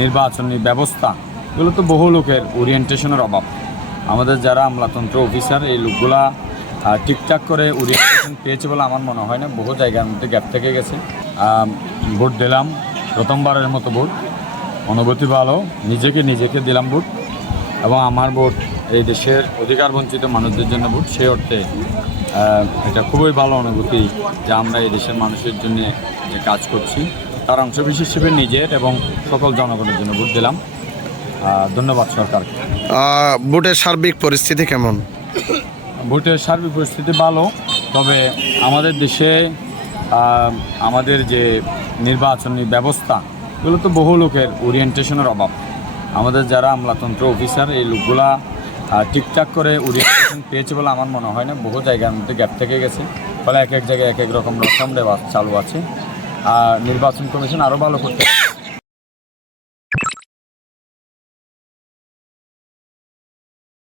নির্বাচনী ব্যবস্থা, এগুলো তো বহু লোকের ওরিয়েন্টেশনের অভাব। আমাদের যারা আমলাতন্ত্র অফিসার, এই লোকগুলা ঠিকঠাক করে ওরিয়েন্টেশন পেয়েছে বলে আমার মনে হয় না। বহু জায়গার মধ্যে গ্যাপ থেকে গেছে। ভোট দিলাম, প্রথমবারের মতো ভোট, অনুভূতি ভালো। নিজেকে দিলাম ভোট, এবং আমার ভোট এই দেশের অধিকার বঞ্চিত মানুষদের জন্য ভোট। সেই অর্থে এটা খুবই ভালো অনুভূতি যে আমরা এই দেশের মানুষের জন্য যে কাজ করছি তার অংশবিশেষ হিসেবে নিজের এবং সকল জনগণের জন্য ভোট দিলাম। ধন্যবাদ সরকার। ভোটের সার্বিক পরিস্থিতি কেমন? ভোটের সার্বিক পরিস্থিতি ভালো, তবে আমাদের দেশে আমাদের যে নির্বাচনী ব্যবস্থা, এগুলো তো বহু লোকের ওরিয়েন্টেশনের অভাব। আমাদের যারা আমলাতন্ত্র অফিসার, এই লোকগুলা ঠিকঠাক করে ওরিয়েন্টেশন পেয়েছে বলে আমার মনে হয় না। বহু জায়গার মধ্যে গ্যাপ থেকে গেছে, ফলে এক এক জায়গায় এক এক রকম রেওয়াজ চালু আছে। নির্বাচন কমিশন আরও ভালো করতে